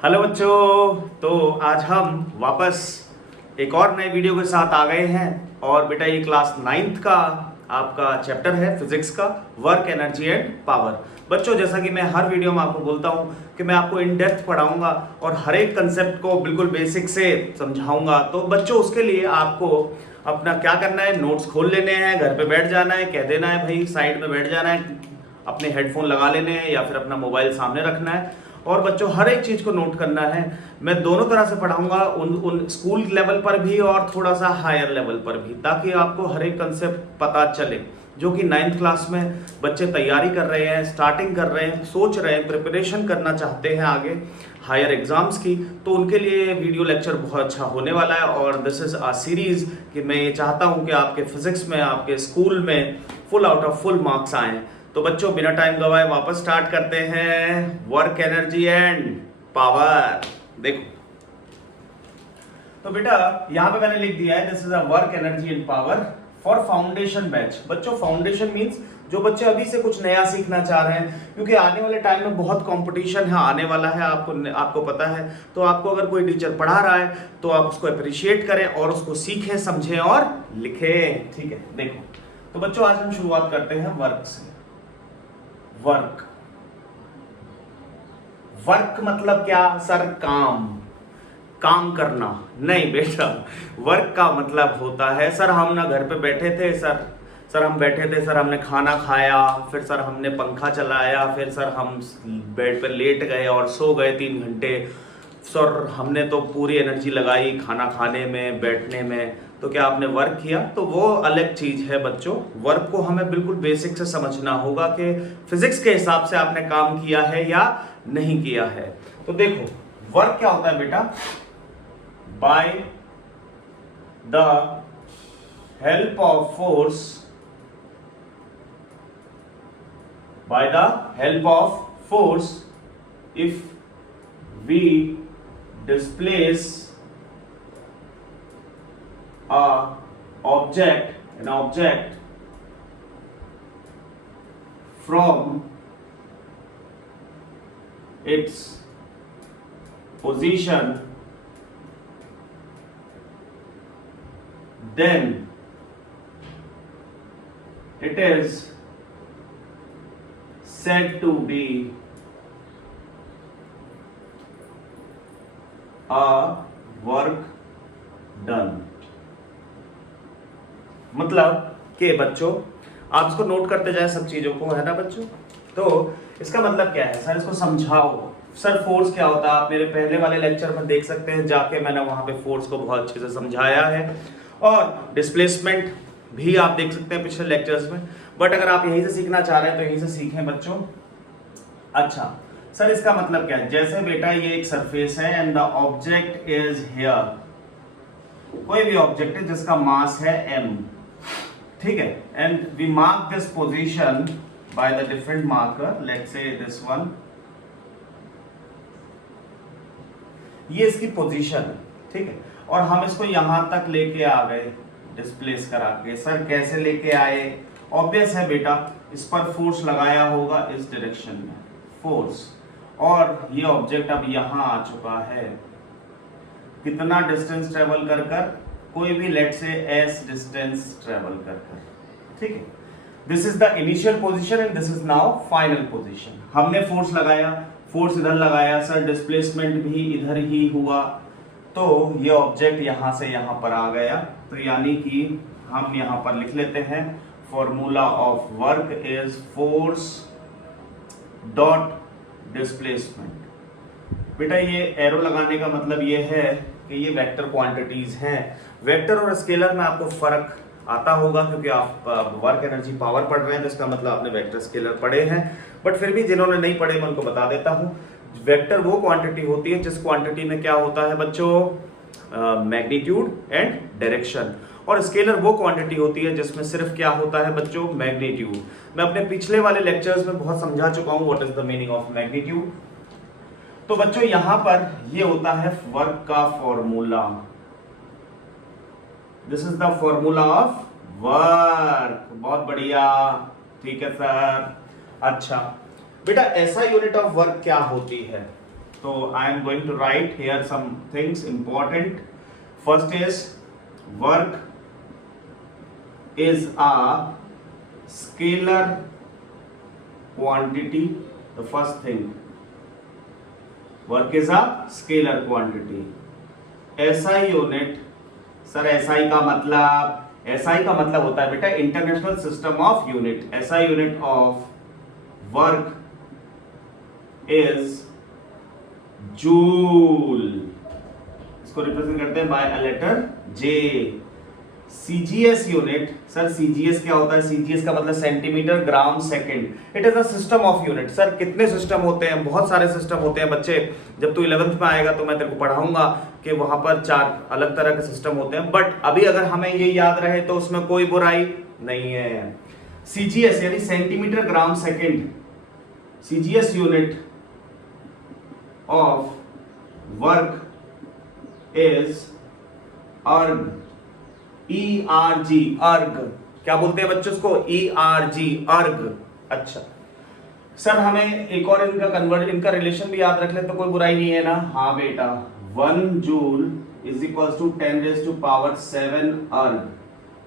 Hello बच्चों। तो आज हम वापस एक और नए वीडियो के साथ आ गए हैं। और बेटा ये क्लास 9th का आपका चैप्टर है फिजिक्स का, वर्क एनर्जी एंड पावर। बच्चों जैसा कि मैं हर वीडियो में आपको बोलता हूं कि मैं आपको इन डेप्थ पढ़ाऊंगा और हर एक कंसेप्ट को बिल्कुल बेसिक से समझाऊंगा। तो बच्चों उसके लिए आपको अपना क्या करना है, नोट्स खोल लेने हैं, घर पे बैठ जाना है, कह देना है भाई साइड में बैठ जाना है, अपने हेडफोन लगा लेने हैं या फिर अपना मोबाइल सामने रखना है। और बच्चों हर एक चीज को नोट करना है। मैं दोनों तरह से पढ़ाऊंगा, उन स्कूल लेवल पर भी और थोड़ा सा हायर लेवल पर भी, ताकि आपको हर एक कंसेप्ट पता चले। जो कि 9th क्लास में बच्चे तैयारी कर रहे हैं, स्टार्टिंग कर रहे हैं, सोच रहे हैं, प्रिपरेशन करना चाहते हैं आगे हायर एग्जाम्स की, तो उनके लिए वीडियो लेक्चर बहुत अच्छा होने वाला है। और दिस इज अ सीरीज कि मैं ये चाहता हूं कि आपके फिजिक्स में, आपके स्कूल में full out of full marks आए। तो बच्चों बिना टाइम गवाए वापस स्टार्ट करते हैं वर्क एनर्जी एंड पावर। देखो तो बेटा यहां पे मैंने लिख दिया है this is a work energy and power for foundation batch. बच्चों फाउंडेशन मींस जो बच्चे अभी से कुछ नया सीखना चाह रहे हैं, क्योंकि आने वाले टाइम में बहुत कंपटीशन है, आने वाला है, आपको पता है। तो आपको अगर कोई टीचर पढ़ा रहा है तो आप उसको अप्रिशिएट करें और उसको सीखें, समझें और लिखें। ठीक है, देखो तो बच्चों आज हम शुरुआत करते हैं वर्क से। वर्क, वर्क मतलब क्या सर? काम करना नहीं बेटा। वर्क का मतलब होता है सर हम ना घर पे बैठे थे सर हम बैठे थे सर, हमने खाना खाया, फिर सर हमने पंखा चलाया, फिर सर हम बेड पे लेट गए और सो गए 3 घंटे। सर हमने तो पूरी एनर्जी लगाई खाना खाने में, बैठने में। तो क्या आपने वर्क किया? तो वो अलग चीज है बच्चों। वर्क को हमें बिल्कुल बेसिक से समझना होगा कि फिजिक्स के हिसाब से आपने काम किया है या नहीं किया है। तो देखो वर्क क्या होता है बेटा? By the help of force, by the help of force, if we displace an object from its position, then it is said to be a work done। मतलब कि बच्चों आप इसको नोट करते जाए सब चीजों को, है ना बच्चों? तो इसका मतलब क्या है सर, इसको समझाओ। सर फोर्स क्या होता है आप मेरे पहले वाले लेक्चर में देख सकते हैं जाके, मैंने वहां पे फोर्स को बहुत अच्छे से समझाया है। और डिस्प्लेसमेंट भी आप देख सकते हैं पिछले लेक्चर्स में। बट अगर आप यहीं से सीखना चाह रहे हैं तो यहीं से सीखें बच्चों। अच्छा सर इसका मतलब क्या है? जैसे बेटा ये एक सरफेस है and the object is here, कोई भी ऑब्जेक्ट है जिसका मास है m, ठीक है, and we mark this position by the different marker, let's say this one, ये इसकी पोजीशन है, ठीक है। और हम इसको यहां तक लेके आ गए डिस्प्लेस करा के। सर कैसे लेके आए? ऑब्वियस है बेटा, इस पर फोर्स लगाया होगा इस डायरेक्शन में, फोर्स, और ये ऑब्जेक्ट अब यहां आ चुका है। कितना डिस्टेंस ट्रेवल कर कर? कोई भी लेट से s डिस्टेंस ट्रेवल कर कर, ठीक है। This is the initial position and this is now final position. हमने फोर्स लगाया, फोर्स इधर लगाया सर, डिस्प्लेसमेंट भी इधर ही हुआ, तो ये ऑब्जेक्ट यहां से यहां पर आ गया। तो यानी कि हम यहां पर लिख लेते हैं formula of work is force dot displacement. बेटा ये एरो लगाने का मतलब ये है कि ये वेक्टर क्वांटिटीज हैं। वेक्टर और स्केलर में आपको फर्क आता होगा, क्योंकि आप वर्क एनर्जी पावर पढ़ रहे हैं तो इसका मतलब आपने वेक्टर स्केलर पढ़े हैं। बट फिर भी जिन्होंने नहीं पढ़े मैं उनको बता देता हूं, वेक्टर वो क्वांटिटी होती है जिस क्वांटिटी में क्या होता है बच्चों? Magnitude and direction. और स्केलर वो क्वांटिटी होती है जिसमें सिर्फ क्या होता है बच्चों? मैग्नीट्यूड। मैं अपने पिछले वाले लेक्चर्स में बहुत समझा चुका हूं what is the meaning of magnitude. तो बच्चों यहां पर ये होता है वर्क का formula, this is the formula of work. बहुत बढ़िया, ठीक है सर। अच्छा बेटा ऐसा यूनिट ऑफ वर्क क्या होती है? So I am going to write here some things important. First is work is a scalar quantity. The first thing, work is a scalar quantity. SI unit, sir SI का मतलब, SI का मतलब होता है बेटा international system of unit. SI unit of work is joule. इसको represent करते हैं by a letter J. CGS unit, sir CGS क्या होता है? CGS का मतलब centimetre gram second. It is a system of unit. Sir कितने सिस्टम होते हैं? बहुत सारे सिस्टम होते हैं बच्चे. जब तू 11th में आएगा तो मैं तेरे को पढ़ाऊंगा कि वहां पर 4 अलग तरह के सिस्टम होते हैं. बट अभी अगर हमें ये याद रहे तो उसमें कोई बुराई नहीं है. CGS यानी centimetre gram second. CGS unit of work is अर्ग. ERG, अर्ग. क्या बोलते हैं बच्चों उसको? ERG, अर्ग. अच्छा सर हमें एक और इनका रिलेशन भी याद रख ले तो कोई बुराई नहीं है ना? हाँ बेटा, 1 जूल इज इक्वल टू 10⁻⁷ अर्ग.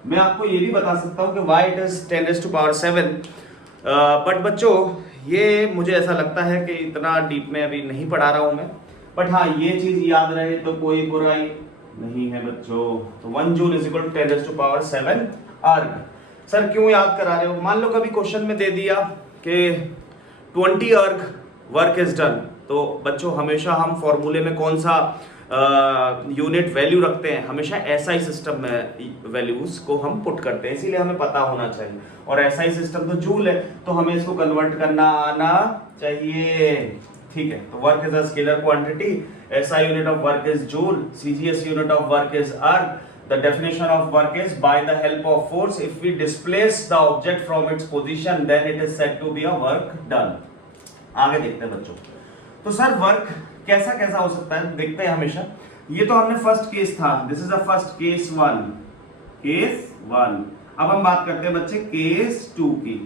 मैं आपको ये भी बता सकता हूँ कि वाई इट इज 10⁻⁷. बट बच्चों ये मुझे ऐसा लगता है कि इतना डीप में अभी नहीं पढ़ा रहा हूं मैं. बट हाँ ये चीज याद रहे तो कोई बुराई नहीं है बच्चों. तो 1 जूल इज इक्वल टू 10⁻⁷ अर्ग. सर क्यों याद करा रहे हो? मान लो कभी क्वेश्चन में दे दिया कि 20 अर्ग वर्क इज डन, तो बच्चों हमेशा हम फॉर्मूले में कौन सा यूनिट वैल्यू रखते हैं? हमेशा SI सिस्टम में वैल्यूज को हम पुट करते हैं, इसीलिए हमें पता होना चाहिए. और SI सिस्टम तो जूल है तो हमें इसको कन्वर्ट करना आना चाहिए. ठीक है, तो work is a scalar quantity. SI unit of work is joule. CGS unit of work is अर्ग. The definition of work is by the help of force. If we displace the object from its position, then it is said to be a work done. आगे देखते हैं बच्चों. तो sir work कैसा कैसा हो सकता है देखते हैं हमेशा. ये तो हमने फर्स्ट केस था. This is the first case 1. Case 1. अब हम बात करते हैं बच्चे केस 2 की.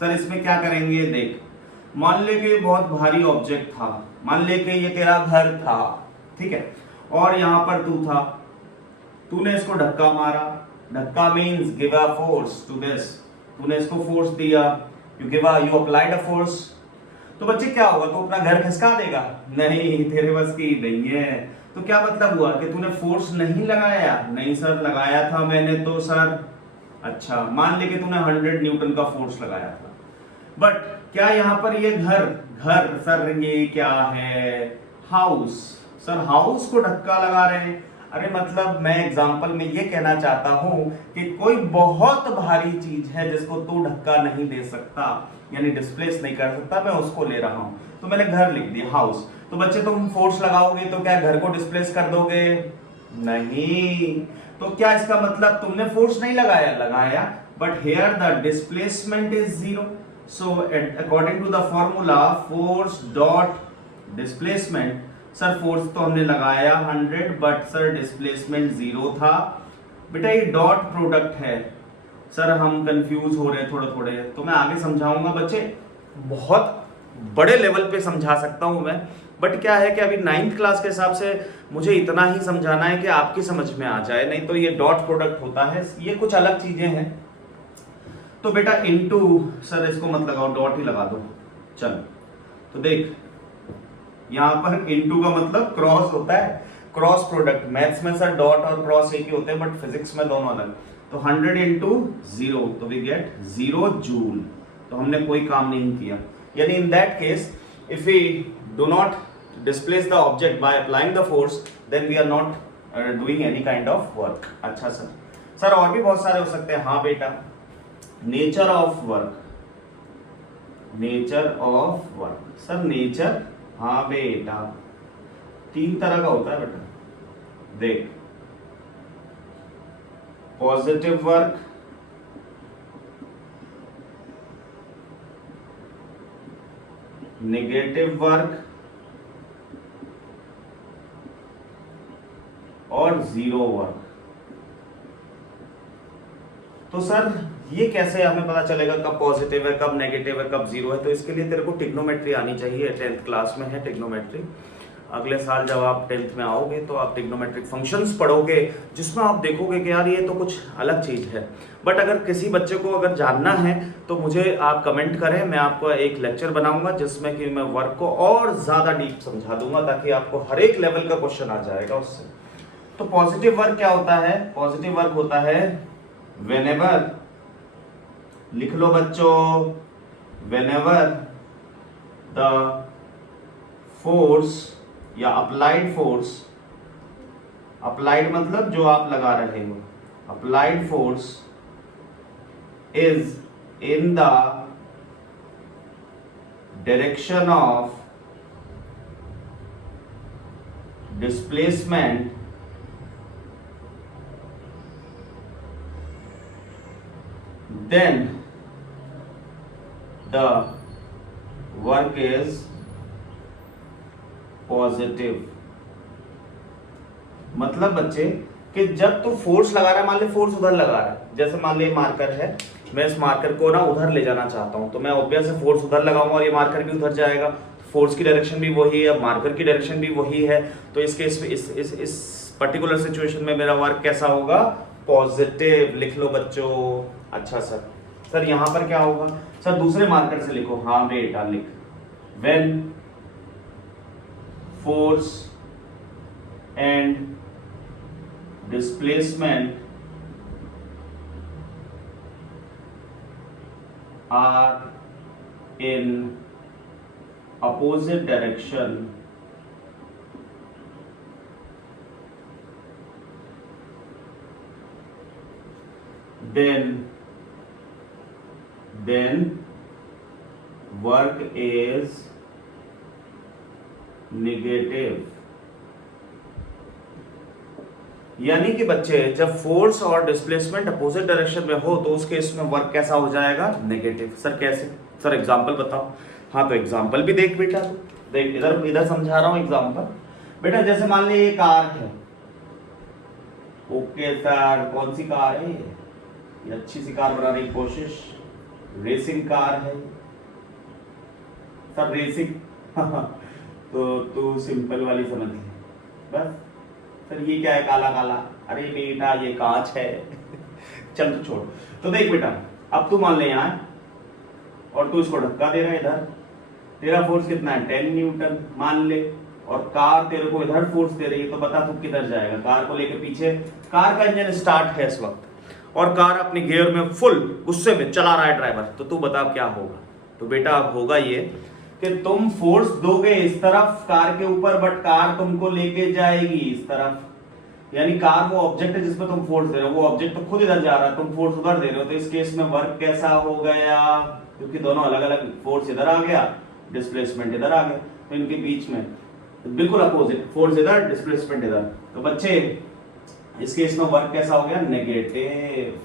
सर इसमें क्या करेंगे? देख, मान ले कि बहुत भारी ऑब्जेक्ट था. मान ले कि ये तेरा घर था, ठीक है, और यहां पर तू था. तूने इसको धक्का मारा. धक्का means give a force to this. तूने इसको फोर्स दिया. You applied a force. तो बच्चे क्या होगा? तो अपना घर खसका देगा? नहीं, तेरे बस की नहीं है. तो क्या मतलब हुआ कि तूने फोर्स नहीं लगाया? नहीं सर लगाया था मैंने तो सर. अच्छा मान ले कि तूने 100 न्यूटन का फोर्स लगाया था. बट क्या यहाँ पर ये घर सर ये क्या है? हाउस. सर हाउस को धक्का लगा रहे हैं. अरे मतलब मैं एग्जांपल में ये कहना चाहता हूं कि कोई बहुत भारी चीज है जिसको तू धक्का नहीं दे सकता, यानी डिस्प्लेस नहीं कर सकता, मैं उसको ले रहा हूं. तो मैंने घर लिख दिया, हाउस. तो बच्चे तुम फोर्स लगाओगे तो क्या घर को डिस्प्लेस कर दोगे? नहीं. तो क्या इसका मतलब तुमने फोर्स नहीं लगाया? लगाया. But here the displacement is 0. So according to the formula force dot displacement. Sir force तो हमने लगाया 100 बट सर डिस्प्लेसमेंट 0 था. बेटा ये डॉट प्रोडक्ट है. सर हम कंफ्यूज हो रहे हैं थोड़े थोड़े, तो मैं आगे समझाऊंगा बच्चे. बहुत बड़े लेवल पे समझा सकता हूं मैं. बट क्या है कि अभी 9th क्लास के हिसाब से मुझे इतना ही समझाना है कि आपकी समझ में आ जाए, नहीं तो ये डॉट प्रोडक्ट होता है, ये कुछ अलग चीजें हैं. तो बेटा इनटू, सर इसको मत लगाओ, डॉट ही लगा दो. चल तो देख यहां पर इनटू का मतलब क्रॉस होता है, क्रॉस प्रोडक्ट. मैथ्स में सर डॉट और क्रॉस एक ही होते हैं बट फिजिक्स में दोनों अलग. तो 100 इंटू 0 तो वी गेट 0 जूल. तो हमने कोई काम नहीं किया. यानी in that case if we do not displace the object by applying the force, then we are not doing any kind of work. अच्छा सर और भी बहुत सारे हो सकते हैं. हाँ बेटा, nature of work. Nature of work. Sir nature, हाँ बेटा 3 तरह का होता है बेटा. देख, पॉजिटिव वर्क, नेगेटिव वर्क और 0 वर्क. तो सर ये कैसे हमें पता चलेगा कब पॉजिटिव है, कब नेगेटिव है, कब जीरो है? तो इसके लिए तेरे को ट्रिग्नोमेट्री आनी चाहिए। 10th क्लास में है ट्रिग्नोमेट्री। अगले साल जब आप 10th में आओगे तो आप ट्रिग्नोमेट्रिक फंक्शंस पढ़ोगे, जिसमें आप देखोगे कि यार ये तो कुछ अलग चीज़ है। बट अगर किसी बच्चे को अगर जानना है तो मुझे आप कमेंट करें, मैं आपको एक लेक्चर बनाऊंगा जिसमें कि मैं वर्क को और ज़्यादा डीप समझा दूंगा, ताकि आपको हर एक लेवल का क्वेश्चन आ जाएगा उससे। तो पॉजिटिव वर्क क्या होता है? पॉजिटिव वर्क होता है व्हेनेवर, लिख लो बच्चों, व्हेनेवर द फोर्स या अप्लाइड फोर्स, अप्लाइड मतलब जो आप लगा रहे हो, applied force is in the direction of displacement then the work is positive. मतलब बच्चे कि जब तू फोर्स लगा रहा है, मान ले फोर्स उधर लगा रहा है, जैसे मान ले मार्कर है, मैं इस मार्कर को ना उधर ले जाना चाहता हूं, तो मैं ऑब्वियस से फोर्स उधर लगाऊंगा और ये मार्कर भी उधर जाएगा। फोर्स की डायरेक्शन भी वही है, मार्कर की डायरेक्शन भी वही है। तो इसके इस पर्टिकुलर सिचुएशन में मेरा वर्क कैसा होगा? पॉजिटिव। लिख लो बच्चों। अच्छा सर यहां पर क्या होगा? सर दूसरे मार्कर से लिखो। हाँ बेटा लिख, when force and displacement are in opposite direction, then work is negative. यानी कि बच्चे जब फोर्स और डिस्प्लेसमेंट अपोजिट डायरेक्शन में हो तो उस केस में वर्क कैसा हो जाएगा? नेगेटिव। सर कैसे? सर एग्जांपल बताओ। हाँ तो एग्जांपल भी देख बेटा, देख इधर समझा रहा हूं एग्जांपल। बेटा जैसे मान ली ये कार है। ओके सर कौन सी कार है? ये अच्छी सी कार बनाने की कोशिश, रेसिंग कार है सर, रेसिंग तो तू सिंपल वाली समझ ले बस। सर ये क्या है काला काला? अरे बेटा ये कांच है। चल तो छोड़। तो देख बेटा, अब तू मान ले यहाँ और तू इसको धक्का दे रहा है इधर, तेरा फोर्स कितना है? 10 न्यूटन मान ले, और कार तेरे को इधर फोर्स दे रही है, तो बता तू किधर जाएगा? कार को लेके पीछे। कार का इंजन स्टार्ट है इस वक्त और कार अपने गियर में फुल गुस्से में चला रहा है ड्राइवर, तो तू बता क्या होगा? तो बेटा अब होगा ये कि तुम फोर्स दोगे इस तरफ कार के ऊपर, बट कार तुमको लेके जाएगी इस तरफ। यानी कार वो ऑब्जेक्ट है जिसपे तुम फोर्स दे रहे हो, वो ऑब्जेक्ट तो खुद इधर जा रहा है, तुम फोर्स उधर दे रहे हो। तो इस केस में वर्क कैसा हो गया? क्योंकि दोनों अलग अलग, फोर्स इधर आ गया, डिस्प्लेसमेंट इधर आ गया, तो इनके बीच में बिल्कुल अपोजिट, फोर्स इधर, डिस्प्लेसमेंट इधर। तो बच्चे इस केस में वर्क कैसा हो गया? नेगेटिव।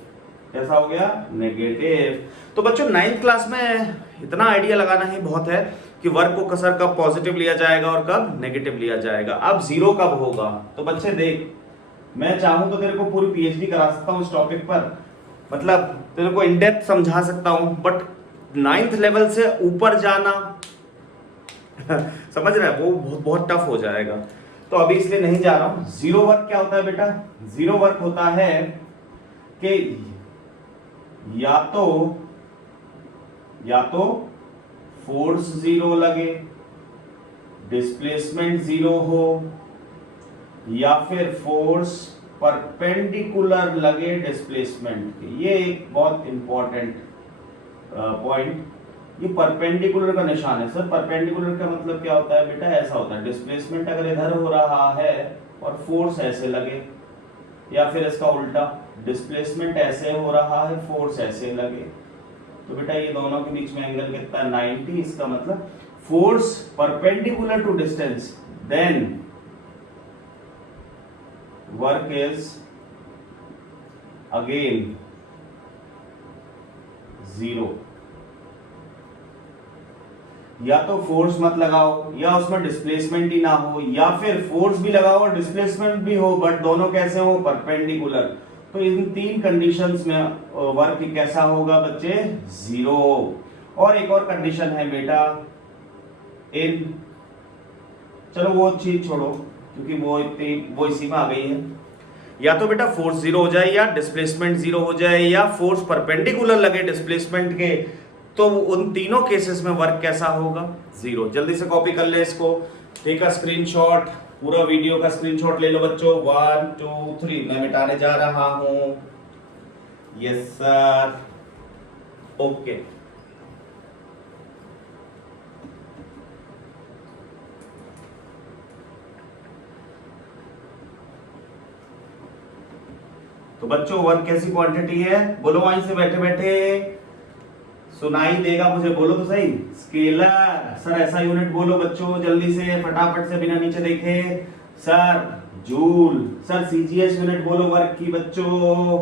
कैसा हो गया? नेगेटिव। तो बच्चों 9th क्लास में इतना आइडिया लगाना ही बहुत है कि वर्क को कसर कब पॉजिटिव लिया जाएगा और कब नेगेटिव लिया जाएगा। अब जीरो कब होगा? तो बच्चे देख, मैं चाहूं तो तेरे को पूरी पीएचडी करा सकता हूं इस टॉपिक पर, मतलब तेरे को इन डेप्थ समझा सकता हूं, बट 9th लेवल से ऊपर जाना समझ रहा है, वो बहुत टफ हो जाएगा। तो अभी इसलिए नहीं जा रहा हूं। जीरो वर्क क्या होता है बेटा? जीरो वर्क होता है कि या तो फोर्स जीरो लगे, डिस्प्लेसमेंट जीरो हो, या फिर फोर्स परपेंडिकुलर लगे डिस्प्लेसमेंट के। ये एक बहुत इंपॉर्टेंट पॉइंट, ये परपेंडिकुलर का निशान है। सर परपेंडिकुलर का मतलब क्या होता है बेटा? ऐसा होता है डिस्प्लेसमेंट अगर इधर हो रहा है और फोर्स ऐसे लगे, या फिर इसका उल्टा डिस्प्लेसमेंट ऐसे हो रहा है, फोर्स ऐसे लगे, तो बेटा ये दोनों के बीच में एंगल कितना? 90। इसका मतलब force perpendicular to distance, then work is again zero. या तो फोर्स मत लगाओ, या उसमें डिस्प्लेसमेंट ही ना हो, या फिर फोर्स भी लगाओ और डिस्प्लेसमेंट भी हो, बट दोनों कैसे हो? परपेंडिकुलर। तो इन तीन कंडीशंस में वर्क कैसा होगा बच्चे, 0। और एक और कंडीशन है बेटा इन, चलो वो चीज छोड़ो क्योंकि वो इसी में आ गई है, या तो बेटा फोर्स 0 हो जाए या डिस्प्लेसमेंट 0 हो जाए या फोर्स परपेंडिकुलर लगे डिस्प्लेसमेंट के, तो उन तीनों केसेस में वर्क कैसा होगा, 0। जल्दी से कॉपी कर ले इसको, टेक अ स्क्रीनशॉट, पूरा वीडियो का स्क्रीनशॉट ले लो बच्चों। 1 2 3 मैं मिटाने जा रहा हूं। Yes sir, okay. तो बच्चों वर्क कैसी क्वांटिटी है, बोलो वहीं से बैठे बैठे, सुनाई देगा मुझे, बोलो तो सही। स्केलर सर, ऐसा यूनिट बोलो बच्चों जल्दी से, फटाफट से, बिना नीचे देखे। Sir joule sir, CGS unit बोलो वर्क की बच्चों।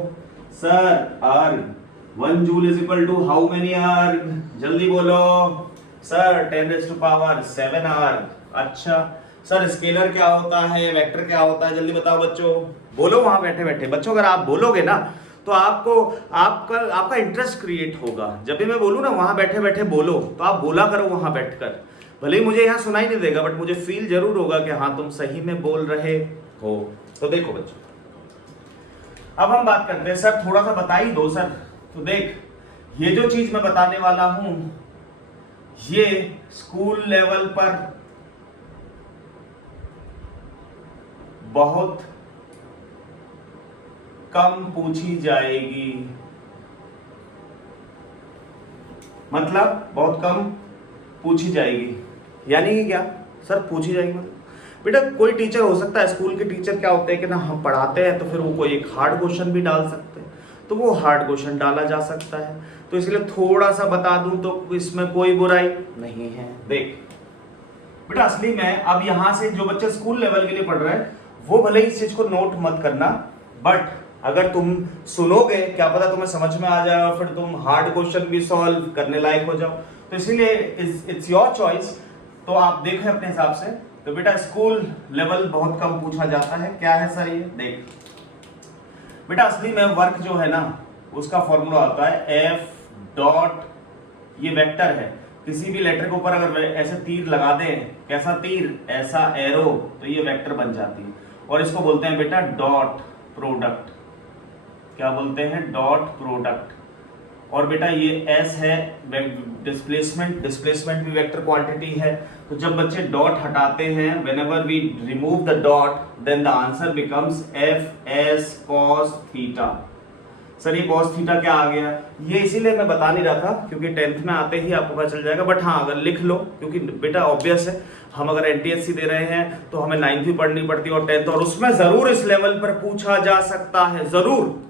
Sir erg 1 joule is equal to how many erg, जल्दी बोलो। सर 10⁻⁷ अर्ग। अच्छा सर स्केलर क्या होता है, वेक्टर क्या होता है, जल्दी बताओ बच्चों, बोलो वहां बैठे बैठे। बच्चों अगर आप बोलोगे ना तो आपका इंटरेस्ट क्रिएट होगा। जब भी मैं बोलूँ ना वहां बैठे बैठे बोलो, तो आप बोला करो वहां बैठकर। भले ही मुझे यहाँ सुनाई नहीं देगा, बट मुझे फील जरूर होगा कि हाँ तुम सही में बोल रहे हो। तो देखो बच्चों, अब हम बात करते हैं, सर थोड़ा सा बता ही दो सर। तो देख, ये जो चीज मैं बताने वाला हूं, ये स्कूल लेवल पर बहुत कम पूछी जाएगी, मतलब बहुत कम पूछी जाएगी। यानी कि क्या सर पूछी जाएगी मतलब, बेटा कोई टीचर हो सकता है, स्कूल के टीचर क्या होते हैं कि ना हम पढ़ाते हैं तो फिर वो कोई एक हार्ड क्वेश्चन भी डाल सकते हैं, तो वो हार्ड क्वेश्चन डाला जा सकता है। तो इसलिए थोड़ा सा बता दूं तो इसमें कोई बुराई नहीं है। देख बेटा, असली में अब यहां से जो बच्चे स्कूल लेवल के लिए पढ़ रहे हैं वो भले ही इस चीज को नोट मत करना, बट अगर तुम सुनोगे क्या पता तुम्हें समझ में आ जाए और फिर तुम हार्ड क्वेश्चन भी सॉल्व करने लायक हो जाओ। तो इसीलिए इट्स योर चॉइस, तो आप देखें अपने हिसाब से। तो बेटा स्कूल लेवल बहुत कम पूछा जाता है। क्या है सर ये, देख बेटा असली में वर्क जो है ना उसका फॉर्मूला होता है एफ डॉट, ये वेक्टर है, किसी भी लेटर के ऊपर अगर ऐसे तीर लगा दें, कैसा तीर, ऐसा एरो, तो ये वेक्टर बन जाती है और इसको बोलते हैं बेटा डॉट प्रोडक्ट। क्या बोलते हैं, डॉट प्रोडक्ट। और बेटा ये एस है डिस्प्लेसमेंट भी वेक्टर क्वांटिटी है। तो जब बच्चे डॉट हटाते हैं, whenever we remove the dot then the answer becomes F S cos theta. Sir ये कॉस थीटा क्या आ गया, ये इसीलिए मैं बता नहीं रहा था क्योंकि 10th में आते ही आपको पता चल जाएगा, बट हाँ अगर लिख लो, क्योंकि बेटा ऑब्वियस है हम अगर एनटीएससी दे रहे हैं तो हमें 9th भी पढ़नी पड़ती है और 10th, और उसमें जरूर इस लेवल पर पूछा जा सकता है, जरूर।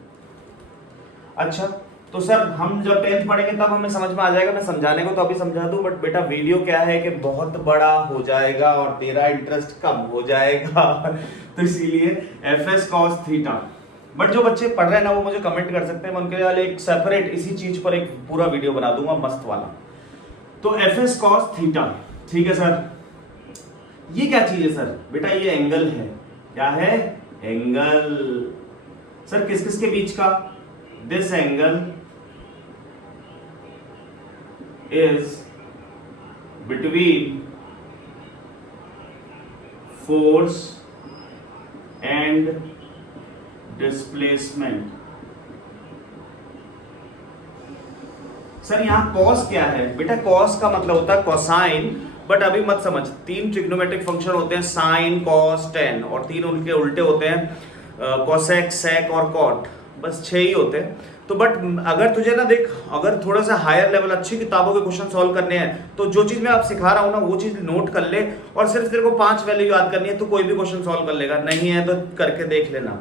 अच्छा तो सर हम जब 10th पढ़ेंगे तब हमें समझ में आ जाएगा, मैं समझाने को तो अभी समझा दूं, बट बेटा वीडियो क्या है कि बहुत बड़ा हो जाएगा और तेरा इंटरेस्ट कम हो जाएगा तो इसीलिए F S cos theta. But जो बच्चे पढ़ रहे हैं ना वो मुझे कमेंट कर सकते हैं, मैं उनके लिए एक सेपरेट इसी चीज पर एक पूरा वीडियो बना दूंगा मस्त वाला। तो एफ एस कॉस थीटा, ठीक है सर। ये क्या चीज है सर, बेटा ये एंगल है। क्या है, एंगल। सर किस किस के बीच का, this angle is between force and displacement। Sir यहाँ cos क्या है, बेटा cos का मतलब होता है कोसाइन, बट अभी मत समझ, 3 ट्रिग्नोमेट्रिक फंक्शन होते हैं, साइन कॉस टेन, और 3 उनके उल्टे होते हैं कोसेक सेक और कॉट, बस 6 ही होते हैं। तो बट अगर तुझे ना देख, अगर थोड़ा सा हायर लेवल अच्छी किताबों के क्वेश्चन सॉल्व करने हैं तो जो चीज मैं आप सिखा रहा हूं ना वो चीज नोट कर ले, और सिर्फ तेरे को 5 वैल्यू याद करनी है तो कोई भी क्वेश्चन सॉल्व कर लेगा, नहीं है तो करके देख लेना।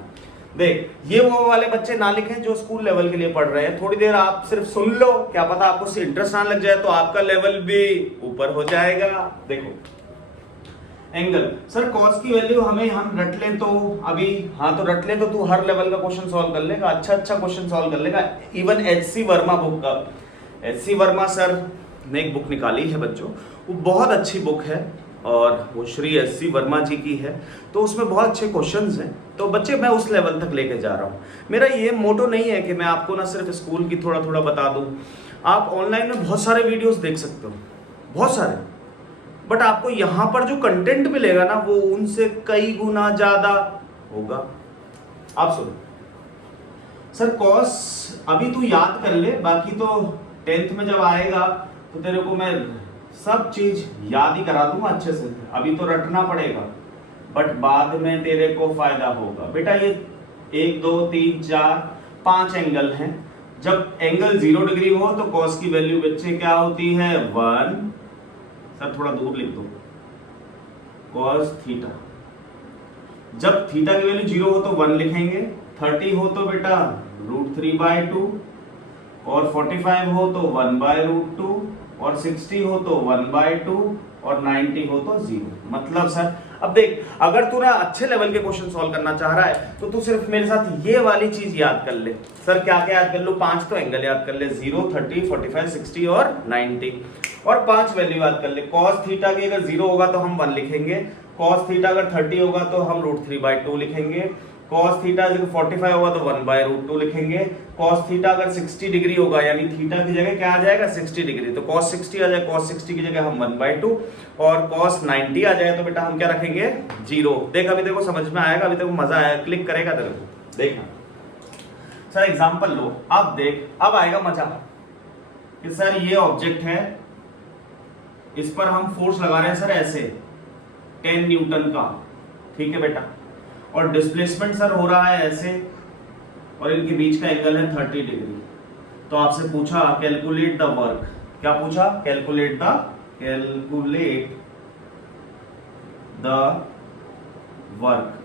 देख ये वो वाले बच्चे ना लिखें जो स्कूल लेवल के लिए पढ़ रहे हैं, थोड़ी देर आप सिर्फ सुन लो, क्या पता आपको इंटरेस्ट आने लग जाए तो आपका लेवल भी ऊपर हो जाएगा। देखो एंगल, सर कॉस की वैल्यू हम रट लें तो अभी, हाँ तो रट लें तो तू हर लेवल का क्वेश्चन सॉल्व कर लेगा, अच्छा क्वेश्चन सॉल्व कर लेगा। इवन एचसी वर्मा बुक का, एचसी वर्मा सर ने एक बुक निकाली है बच्चों, वो बहुत अच्छी बुक है, और वो श्री SC वर्मा जी की है, तो उसमें बहुत अच्छे क्वेश्चंस हैं। तो बच्चे मैं उस लेवल तक लेके जा रहा हूँ। मेरा ये मोटो नहीं है कि मैं आपको ना सिर्फ स्कूल की थोड़ा थोड़ा बता दूँ। आप ऑनलाइन में बहुत सारे वीडियोस देख सकते हो, बहुत सारे, बट आपको यहाँ पर जो कंटेंट मिलेगा ना वो उनसे कई गुना ज़्यादा होगा। आप सुनो सर, कॉस अभी तू याद कर ले, बाकी तो 10th में जब आएगा तो तेरे को मैं सब चीज याद ही करा दूंगा अच्छे से। अभी तो रटना पड़ेगा, बट बाद में तेरे को फायदा होगा। बेटा ये 1 2 3 4 5 एंगल हैं। जब एंगल 0 डिग्री हो तो कॉस की वैल्यू बच्चे क्या होती है 1। सर थोड़ा दूर लिख दो, कॉस थीटा। जब थीटा की वैल्यू 0 हो तो 1 लिखेंगे, 30 हो तो बेटा √3/2, और 45 हो तो 1/√2, और 60 हो तो 1/2, और 90 हो तो 0। मतलब सर अब देख, अगर तू ना अच्छे लेवल के क्वेश्चन सॉल्व करना चाह रहा है तो तू सिर्फ मेरे साथ ये वाली चीज याद कर ले। सर क्या क्या याद कर लो? 5 तो एंगल याद कर ले, 0, 30, 45, 60 और 90, और 5 वैल्यू याद कर ले। कॉस थीटा की अगर 0 होगा तो हम 1 लिखेंगे, कॉस थीटा अगर 30 होगा तो हम √3/2 लिखेंगे, cos थीटा अगर 45 होगा तो 1/√2 लिखेंगे, cos थीटा अगर 60 डिग्री होगा यानी थीटा की जगह क्या आ जाएगा 60 डिग्री, तो cos 60 आ जाए, cos 60 की जगह हम 1/2, और cos 90 आ जाए तो बेटा हम क्या रखेंगे 0। देख अभी देखो समझ में आएगा, अभी देखो मजा आया, क्लिक करेगा तेरे को। देखना सर एग्जांपल लो, अब देख अब आएगा मजा कि सर ये ऑब्जेक्ट है, इस पर हम फोर्स लगा रहे हैं सर ऐसे 10 न्यूटन का, ठीक है बेटा, और डिस्प्लेसमेंट सर हो रहा है ऐसे, और इनके बीच का एंगल है 30 डिग्री। तो आपसे पूछा कैलकुलेट द वर्क, क्या पूछा? Calculate the work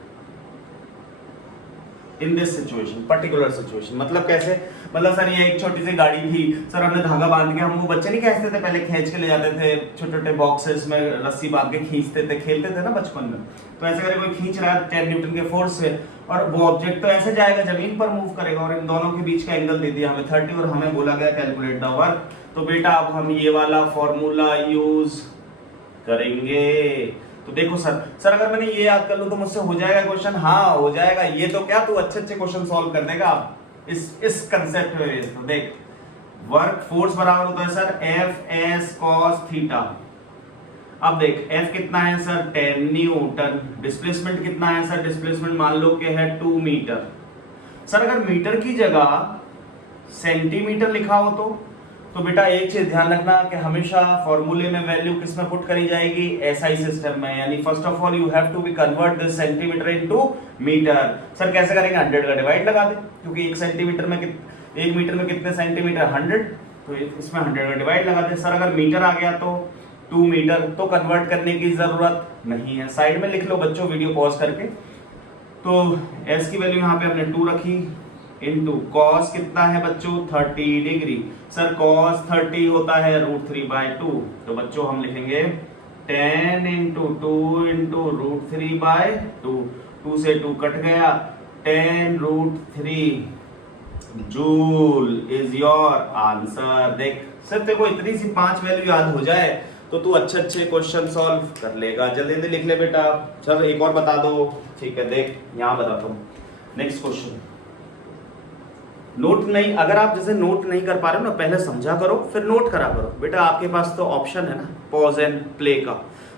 in this situation, particular situation. मतलब कैसे? मतलब सर ये एक छोटी सी गाड़ी थी सर, हमने धागा बांध के, हम वो बच्चे नहीं कहते थे पहले खींच के ले जाते थे छोटे छोटे बॉक्सेस में, रस्सी बांध के खींचते थे, खेलते थे ना बचपन में। तो ऐसे करके कोई खींच रहा है 10 न्यूटन के फोर्स से, और वो ऑब्जेक्ट तो ऐसे जाएगा जमीन पर मूव करेगा, और इन दोनों के बीच का एंगल दे दिया हमें 30, और हमें बोला गया कैलकुलेट द वर्क। तो बेटा अब हम ये वाला फॉर्मूला यूज करेंगे। तो देखो सर अगर मैंने ये याद कर लूं तो मुझसे हो जाएगा क्वेश्चन? हाँ हो जाएगा। ये तो क्या तू अच्छे अच्छे क्वेश्चन सॉल्व कर देगा इस कंसेप्ट में। तो देख वर्क फोर्स बराबर होता है सर F(s) cos थीटा। अब देख F कितना है सर 10 न्यूटन, डिस्प्लेसमेंट कितना है सर, डिस्प्लेसमेंट मान लो कि है 2 मीटर। सर अगर मीटर की जगह सेंटीमीटर लिखा हो तो बेटा एक चीज ध्यान रखना कि हमेशा फॉर्मूले में वैल्यू किस में पुट करी जाएगी, SI सिस्टम में, यानी first of all you have to be convert this centimetre into metre. Sir कैसे करेंगे? 100 का डिवाइड लगा दे, क्योंकि 1 मीटर में कितने सेंटीमीटर 100, तो इसमें 100 का डिवाइड लगा दे। सर अगर मीटर आ गया तो 2 मीटर, तो कन्वर्ट करने की जरूरत नहीं है, साइड में लिख लो बच्चों वीडियो पॉज करके। तो S की वैल्यू यहाँ पे हमने 2 रखी, इनटू कॉस कितना है बच्चों 30 डिग्री। सर कॉस 30 होता है √3/2, तो बच्चों हम लिखेंगे 10 × 2 × √3/2, 2 से 2 कट गया, 10√3 जूल इज योर आंसर। देख सिर्फ देखो इतनी सी 5 वैल्यू याद हो जाए तो तू अच्छे अच्छे क्वेश्चन सॉल्व कर लेगा। जल्दी जल्दी लिख ले बेटा। सर एक और बता दो, ठीक है देख यहाँ बताता हूँ। नेक्स्ट क्वेश्चन, नोट नहीं, अगर आप जैसे नोट नहीं कर पा रहे हो ना, पहले समझा करो फिर नोट करा करो। बेटा आपके पास तो ऑप्शन है ना पॉज एंड प्ले का,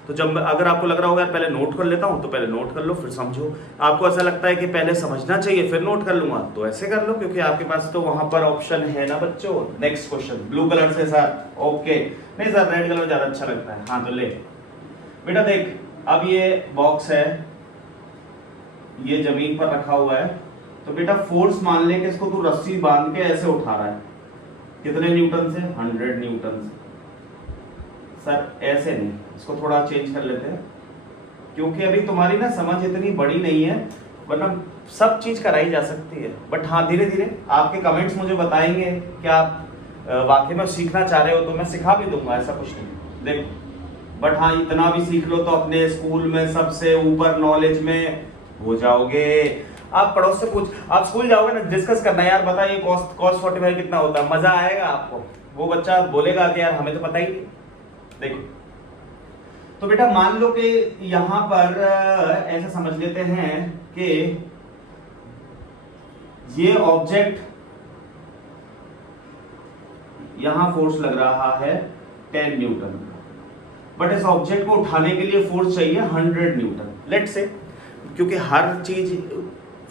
तो जब अगर आपको लग रहा होगा पहले नोट कर लेता हूं तो पहले नोट कर लो फिर समझो। आपको ऐसा लगता है कि पहले समझना चाहिए फिर नोट कर लूंगा, तो ऐसे कर लो, क्योंकि आपके पास तो वहां पर ऑप्शन है ना बच्चों। नेक्स्ट क्वेश्चन ब्लू कलर से सर, ओके नहीं सर रेड कलर ज्यादा अच्छा लगता है, हाँ तो ले बेटा। देख अब ये बॉक्स है, ये जमीन पर रखा हुआ है, तो बेटा फोर्स मान ले कि इसको तू रस्सी बांध के ऐसे उठा रहा है, कितने न्यूटन से 100 न्यूटन से। सर ऐसे नहीं, इसको थोड़ा चेंज कर लेते हैं, क्योंकि अभी तुम्हारी ना समझ इतनी बड़ी नहीं है, वरना सब चीज कराई जा सकती है। बट हाँ धीरे धीरे आपके कमेंट्स मुझे बताएंगे कि आप वाकई में सीखना चाह रहे हो तो मैं सिखा भी दूंगा, ऐसा कुछ नहीं देख। बट हाँ इतना भी सीख लो तो अपने स्कूल में सबसे ऊपर नॉलेज में हो जाओगे। आप पड़ोस से पूछ, आप स्कूल जाओगे ना डिस्कस करना, यार बताइए cos 45 कितना होता है, मजा आएगा आपको। वो बच्चा बोलेगा कि यार हमें तो पता ही नहीं। देखो तो बेटा मान लो कि यहां पर ऐसा समझ लेते हैं कि ये ऑब्जेक्ट, यहां फोर्स लग रहा है 10 न्यूटन, बट इस ऑब्जेक्ट को उठाने के लिए फोर्स चाहिए 100 न्यूटन लेट से, क्योंकि हर चीज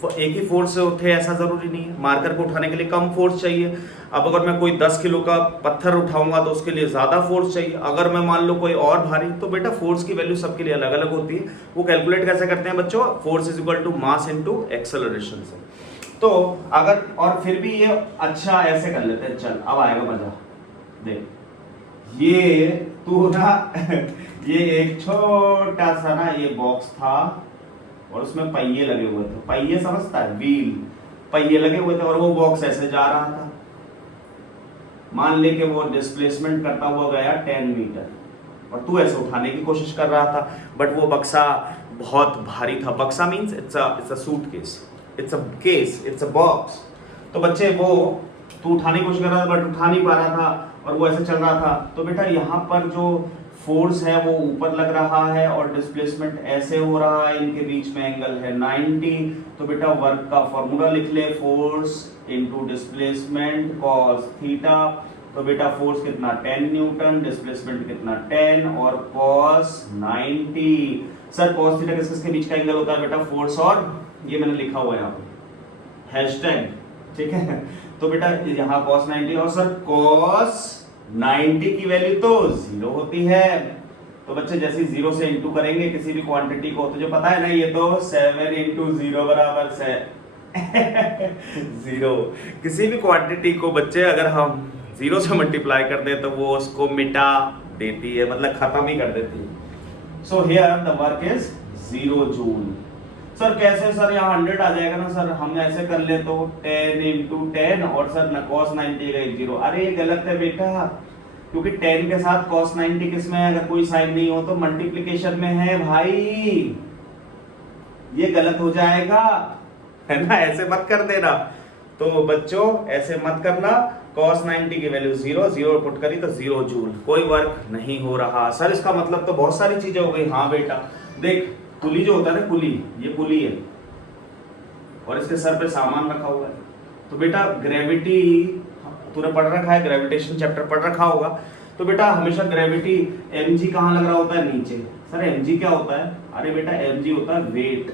एक ही फोर्स से उठे ऐसा जरूरी नहीं है। मार्कर को उठाने के लिए कम फोर्स चाहिए। अब अगर मैं कोई 10 किलो का पत्थर उठाऊंगा तो उसके लिए ज्यादा फोर्स चाहिए। अगर मैं मान लो कोई और भारी, तो बेटा फोर्स की वैल्यू सबके लिए अलग अलग होती है। वो कैलकुलेट कैसे करते हैं बच्चों? Force is equal to mass into acceleration से। तो अगर, और फिर भी ये अच्छा ऐसे कर लेते हैं, चल अब आएगा मजा। देख ये तू ना ये एक छोटा सा ना ये बॉक्स था और उसमें पहिए लगे हुए थे। पहिए समझता है? व्हील, पहिए लगे हुए थे और वो बॉक्स ऐसे जा रहा था। मान ले कि वो डिस्प्लेसमेंट करता हुआ गया 10 मीटर और तू ऐसे उठाने की कोशिश कर रहा था, बट वो बक्सा बहुत भारी था। बक्सा means it's a suitcase, it's a case, it's a box. तो बच्चे वो तू उठाने की कोशिश कर रहा था बट उठा नहीं पा रहा था और वो ऐसे चल रहा था। तो बेटा यहाँ पर जो फोर्स है वो ऊपर लग रहा है और डिस्प्लेसमेंट ऐसे हो रहा है, इनके बीच में एंगल है 90। तो बेटा वर्क का फॉर्मूला लिख ले, force into displacement cos theta. तो बेटा फोर्स कितना 10 न्यूटन, डिस्प्लेसमेंट कितना 10 और कॉस 90। सर कॉस थीटा किसके बीच का एंगल होता है बेटा? फोर्स और ये मैंने लिखा हुआ है यहाँ पे हैशटैग, ठीक है। तो बेटा यहाँ cos 90 और सर cos 90 की वैल्यू तो 0 होती है। तो बच्चे जैसे 0 से इंटू करेंगे किसी भी क्वांटिटी को, तुझे पता है ना ये तो 7 इंटू 0 बराबर 0। किसी भी क्वांटिटी को बच्चे अगर हम 0 से मल्टीप्लाई कर दे तो वो उसको मिटा देती है, मतलब खत्म ही कर देती है। So here the work is 0 joule. Sir कैसे? सर यहाँ 100 आ जाएगा ना सर, हम ऐसे कर ले तो 10 इंटू 10 और सर न cos 90 का 0। अरे ये गलत है बेटा, क्योंकि 10 के साथ cos 90 किसमें है? अगर कोई साइन नहीं हो तो मल्टीप्लिकेशन में है भाई, ये गलत हो जाएगा, है ना? ऐसे मत कर देना। तो बच्चों ऐसे मत करना। cos 90 की वैल्यू 0 पुट करी तो 0 जूल, कोई वर्क नहीं हो रहा। सर इसका मतलब तो बहुत सारी चीजें हो गई। हाँ बेटा देख, पुली जो होता है ना, पुली, ये पुली है और इसके सर पे सामान रखा हुआ है। तो बेटा ग्रेविटी तूने पढ़ रखा है, ग्रेविटेशन चैप्टर पढ़ रखा होगा। तो बेटा हमेशा ग्रेविटी mg कहाँ लग रहा होता है? नीचे। सर mg क्या होता है? अरे बेटा mg होता है वेट।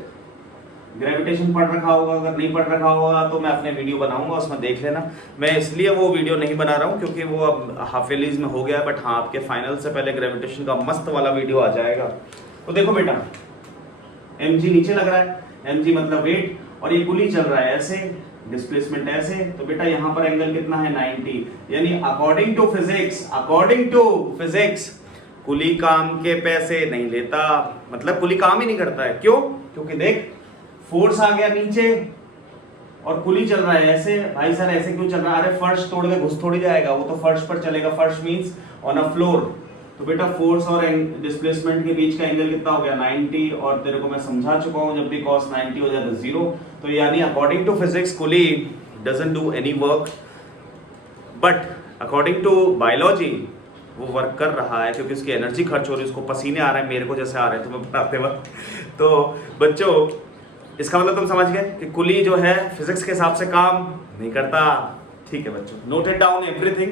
ग्रेविटेशन पढ़ रखा होगा, अगर नहीं पढ़ रखा होगा तो मैं अपने वीडियो बनाऊंगा, उसमें देख लेना। मैं इसलिए वो वीडियो नहीं बना रहा हूँ क्योंकि वो अब हाफ ईयरलीज में हो गया, बट हाँ आपके फाइनल से पहले ग्रेविटेशन का मस्त वाला वीडियो आ जाएगा। तो देखो बेटा mg नीचे लग रहा है, mg मतलब वेट, और ये पुली चल रहा है ऐसे, डिस्प्लेसमेंट ऐसे। तो बेटा यहाँ पर एंगल कितना है? 90। यानी अकॉर्डिंग टू फिजिक्स कुली काम के पैसे नहीं लेता, मतलब कुली काम ही नहीं करता है। क्यों? क्योंकि देख फोर्स आ गया नीचे और कुली चल रहा है ऐसे। भाई सर ऐसे क्यों चल रहा है? अरे फर्श तोड़ के घुस थोड़ी जाएगा, वो तो फर्श पर चलेगा। फर्श मींस ऑन अ फ्लोर। तो बेटा फोर्स और डिस्प्लेसमेंट के बीच का एंगल कितना हो गया? 90। और तेरे को मैं समझा चुका हूं, जब भी cos 90 हो जाए तो 0। तो यानी according to physics coolie doesn't do any work, but according to biology वो वर्क कर रहा है क्योंकि उसकी एनर्जी खर्च हो रही है, उसको पसीने आ रहे हैं, मेरे को जैसे आ रहे हैं तुम्हें बनाते वक्त। तो बच्चों इसका मतलब तुम समझ गए कि कुली जो है फिजिक्स के हिसाब से काम नहीं करता। ठीक है बच्चों, note it down everything,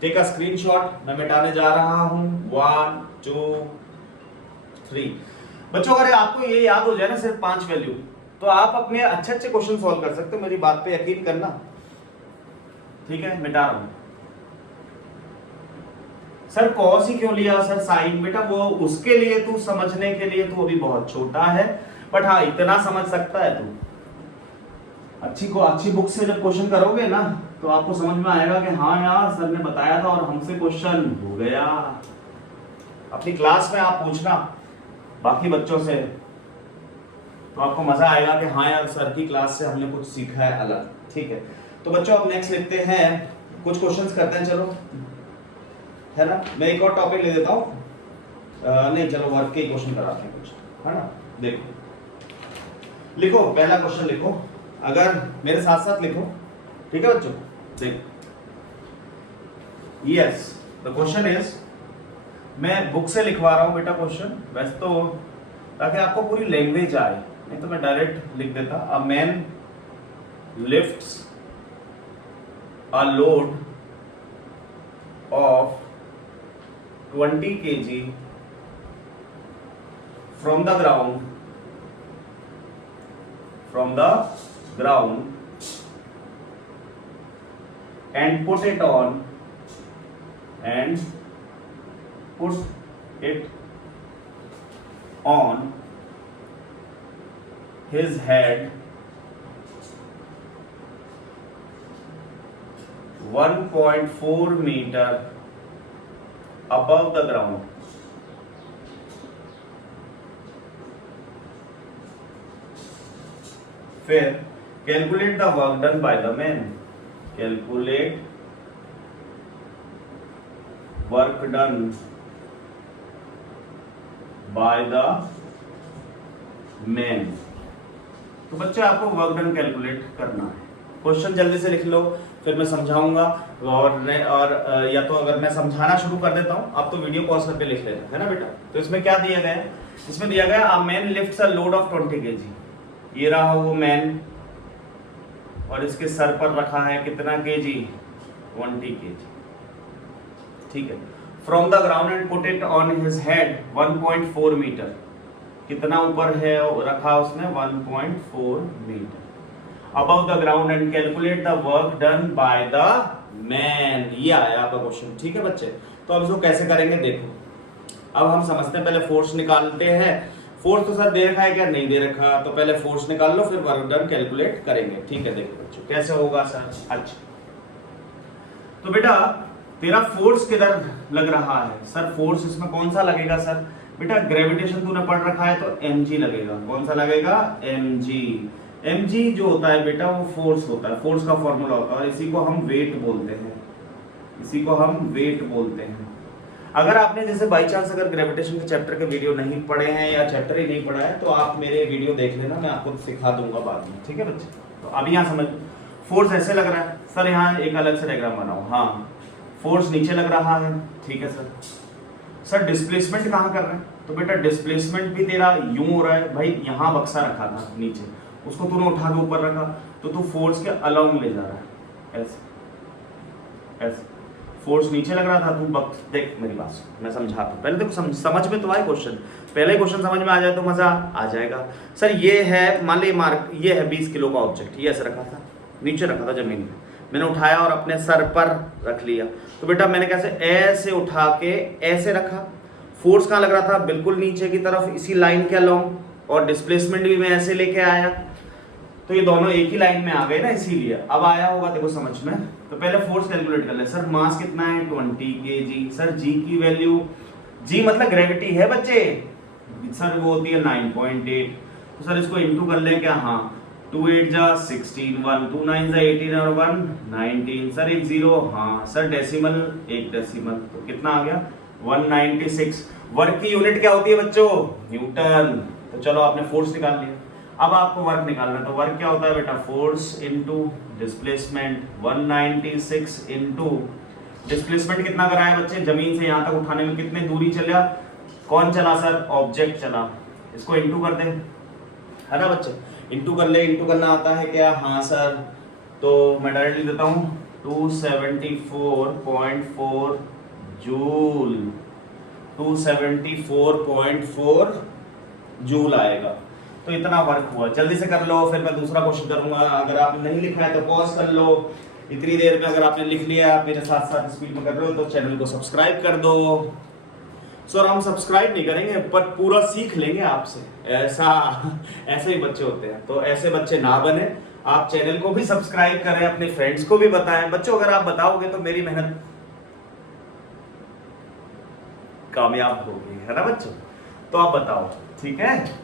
take a screenshot. मैं मिटाने जा रहा हूं 1 2 3। बच्चों अगर आपको ये याद हो जाए ना सिर्फ 5 वैल्यू, तो आप अपने अच्छे अच्छे क्वेश्चन सॉल्व कर सकते हो। मेरी बात पे यकीन करना, ठीक है? मिटा रहा हूं। सर कॉस ही क्यों लिया? Sir sine. बेटा वो उसके लिए तू समझने के लिए तू अभी बहुत छोटा है, बट हाँ इतना समझ सकता है तू। अच्छी बुक से जब क्वेश्चन करोगे ना तो आपको समझ में आएगा कि हाँ यार सर ने बताया था और हमसे क्वेश्चन हो गया। अपनी क्लास में आप पूछना बाकी बच्चों से, तो आपको मजा आएगा कि हाँ यार सर की क्लास से हमने कुछ सीखा है अलग। ठीक है, तो बच्चों अब नेक्स्ट लिखते हैं, कुछ क्वेश्चंस करते हैं, चलो, है ना? मैं एक और टॉपिक ले देता हूँ, नहीं चलो वर्क के क्वेश्चन कराते हैं कुछ, है ना? देखो लिखो, पहला क्वेश्चन लिखो, अगर मेरे साथ साथ लिखो, ठीक है बच्चों? देखो, यस द क्वेश्चन इज मैं बुक से लिखवा रहा हूँ बेटा क्वेश्चन, वैसे तो ताकि आपको पूरी लैंग्वेज आए, नहीं तो मैं डायरेक्ट लिख देता। A man lifts a load of 20 kg from the ground and put it on his head 1.4 meter above the ground. फिर calculate the work done by the man. Calculate work done by the man. तो बच्चे आपको work done calculate करना है। Question जल्दी से लिख लो, फिर मैं समझाऊंगा। और या तो अगर मैं समझाना शुरू कर देता हूं, आप तो वीडियो पॉज करके लिख लेना, है ना बेटा। तो इसमें क्या दिया गया है, इसमें दिया गया a man lifts a load of 20 kg। ये रहा वो मैन और इसके सर पर रखा है कितना केजी, 20 kg, ठीक है। From the ground and put it on his head 1.4 metre. कितना ऊपर है रखा उसने, 1.4 metre above the ground and calculate the work done by the man. ये आया आपका क्वेश्चन, ठीक है बच्चे। तो अब इसको कैसे करेंगे देखो। अब हम समझते हैं, पहले फोर्स निकालते हैं। फोर्स तो सर दे रखा है क्या, नहीं दे रखा, तो पहले फोर्स निकाल लो फिर वर्क डन कैलकुलेट करेंगे, ठीक है। देखो बच्चों कैसे होगा सर। अच्छा तो बेटा तेरा फोर्स किधर लग रहा है सर, फोर्स इसमें कौन सा लगेगा सर। बेटा ग्रेविटेशन तूने पढ़ रखा है तो mg लगेगा। कौन सा लगेगा, mg। mg जो होता है बेटा वो फोर्स होता है, फोर्स का फॉर्मूला होता है, और इसी को हम वेट बोलते हैं, इसी को हम वेट बोलते हैं। अगर आपने जैसे बाई चांस अगर ग्रेविटेशन के चैप्टर के वीडियो नहीं पढ़े हैं या चैप्टर ही नहीं पढ़ा है तो आप मेरे वीडियो देख लेना, मैं आपको सिखा दूंगा बाद में, ठीक है बच्चे। तो अभी यहाँ समझ, फोर्स ऐसे लग रहा है सर, यहाँ एक अलग से डायग्राम बनाओ। हाँ फोर्स नीचे लग रहा है, ठीक है सर। सर डिस्प्लेसमेंट कहाँ कर रहे हैं, तो बेटा डिस्प्लेसमेंट भी तेरा यूं हो रहा है भाई, यहाँ बक्सा रखा था नीचे, उसको तूने उठा के ऊपर रखा, तो तू फोर्स के अलोंग ले जा रहा है, ऐसे ऐसे। फोर्स नीचे लग रहा था, तू बक्स देख मेरी बात, मैं समझाता हूँ पहले। देखो समझ में तो आए क्वेश्चन, पहले क्वेश्चन समझ में आ जाए तो मजा आ जाएगा। सर ये है, मान ली मार्क, ये है 20 किलो का ऑब्जेक्ट, ये ऐसे रखा था, नीचे रखा था जमीन पे, मैंने उठाया और अपने सर पर रख लिया। तो बेटा मैंने कैसे, ऐसे उठा के ऐसे रखा, फोर्स कहाँ लग रहा था, बिल्कुल नीचे की तरफ, इसी लाइन के अलोंग, और डिस्प्लेसमेंट भी मैं ऐसे लेके आया, तो ये दोनों एक ही लाइन में आ गए ना, इसीलिए। अब आया होगा देखो समझ में। तो पहले फोर्स कैलकुलेट कर ले। सर मास कितना है, 20 kg। सर जी की वैल्यू, जी मतलब ग्रेविटी है बच्चे, सर वो होती है 9.8। तो सर इसको इंटू कर ले क्या, हाँ 2 8 जा 16, 1 2 9 जा 18 और 1 19। सर एक जीरो, हाँ सर डेसिमल, एक डेसिमल, तो कितना आ गया 196। वर्क की यूनिट क्या होती है बच्चों, न्यूटन। तो चलो आपने फोर्स निकाल लिया, अब आपको वर्क निकालना है। तो वर्क क्या होता है बेटा, force into displacement, 196 into displacement कितना करा है बच्चे, जमीन से यहाँ तक उठाने में कितने दूरी चला, कौन चला सर, ऑब्जेक्ट चला। इसको इनटू कर दे, है ना बच्चे, इनटू कर ले। इनटू करना आता है क्या, हाँ सर। तो मैं डायरेक्ट लिख देता हूँ 274.4 जूल, 274.4 जूल आएगा। तो इतना वर्क हुआ, जल्दी से कर लो, फिर मैं दूसरा क्वेश्चन करूंगा। अगर आपने नहीं लिखा है तो पॉज कर लो, इतनी देर में अगर आपने लिख लिया, आप मेरे साथ साथ स्पीड में कर लो, तो चैनल को सब्सक्राइब कर दो। सर हम सब्सक्राइब नहीं करेंगे पर पूरा सीख लेंगे आपसे, ऐसे ही बच्चे होते हैं। तो ऐसे बच्चे ना बने, आप चैनल को भी सब्सक्राइब करें, अपने फ्रेंड्स को भी बताएं। बच्चों अगर आप बताओगे तो मेरी मेहनत कामयाब होगी, है ना बच्चों। तो आप बताओ, ठीक है।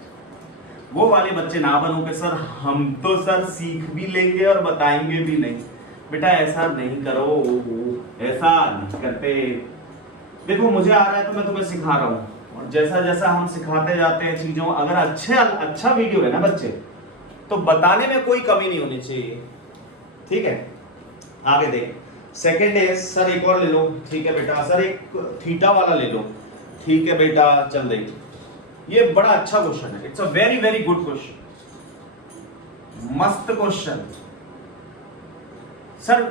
वो वाले बच्चे ना बनो कि सर हम तो सर सीख भी लेंगे और बताएंगे भी नहीं। बेटा ऐसा नहीं करो, ऐसा नहीं करते। देखो मुझे आ रहा है तो मैं तुम्हें सिखा रहा हूँ, और जैसा जैसा हम सिखाते जाते हैं चीजों, अगर अच्छा वीडियो है ना बच्चे, तो बताने में कोई कमी नहीं होनी चाहिए, ठीक है। आगे देख, सेकेंड है सर, एक और ले लो, ठीक है बेटा। सर एक थीटा वाला ले लो, ठीक है बेटा, चल देख, ये बड़ा अच्छा क्वेश्चन है, it's a very very good question, मस्त क्वेश्चन। सर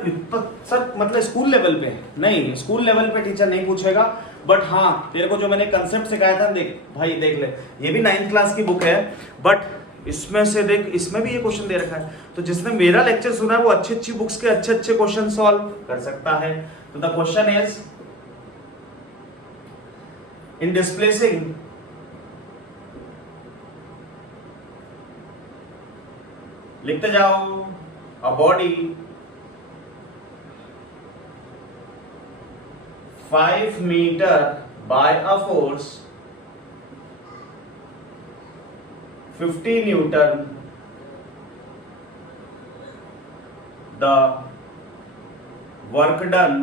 सर मतलब स्कूल लेवल पे नहीं, स्कूल लेवल पे टीचर नहीं पूछेगा, बट हाँ तेरे को जो मैंने कंसेप्ट सिखाया था, देख भाई देख ले, ये भी 9th क्लास की बुक है, बट इसमें से देख, इसमें भी ये क्वेश्चन दे रखा है, तो जिसने मेरा लेक्चर सुना है वो अच्छी अच्छी बुक्स के अच्छे अच्छे क्वेश्चन सॉल्व कर सकता है। तो the question is in displacing लिखते जाओ a body 5 meter by a force 50 Newton, the work done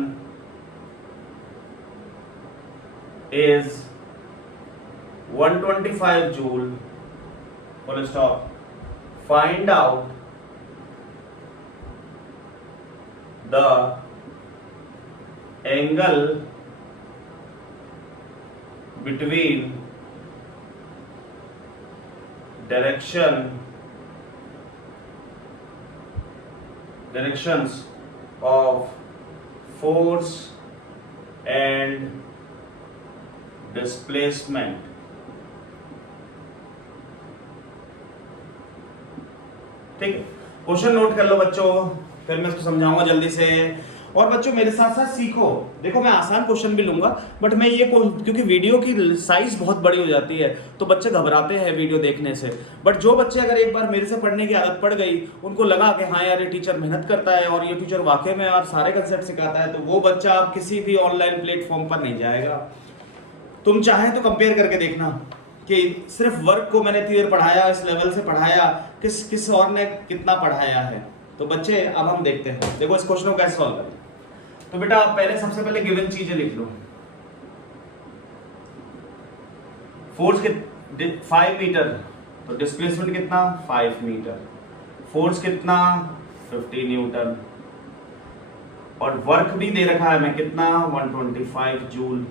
is 125 joule, full stop. Find out the angle between directions of force and displacement। ठीक है, question note कर लो बच्चों, फिर मैं इसको समझाऊंगा जल्दी से। और बच्चों मेरे साथ साथ सीखो, देखो मैं आसान क्वेश्चन भी लूंगा, बट मैं ये क्योंकि वीडियो की साइज बहुत बड़ी हो जाती है तो बच्चे घबराते हैं वीडियो देखने से, बट जो बच्चे अगर एक बार मेरे से पढ़ने की आदत पड़ गई, उनको लगा कि हाँ यार ये टीचर मेहनत करता है और ये टीचर वाकई में यार सारे कंसेप्ट सिखाता है, तो वो बच्चा आप किसी भी ऑनलाइन प्लेटफॉर्म पर नहीं जाएगा। तुम चाहे तो कंपेयर करके देखना कि सिर्फ वर्क को मैंने क्लियर पढ़ाया, इस लेवल से पढ़ाया, किस और ने कितना पढ़ाया है। तो बच्चे अब हम देखते हैं, देखो इस क्वेश्चन को कैसे सॉल्व करें। तो बेटा पहले सबसे पहले गिवन चीजें लिख लो। फोर्स के 5 मीटर, तो डिस्प्लेसमेंट कितना 5 मीटर, फोर्स कितना 50 न्यूटन, और वर्क भी दे रखा है मैं कितना 125 जूल।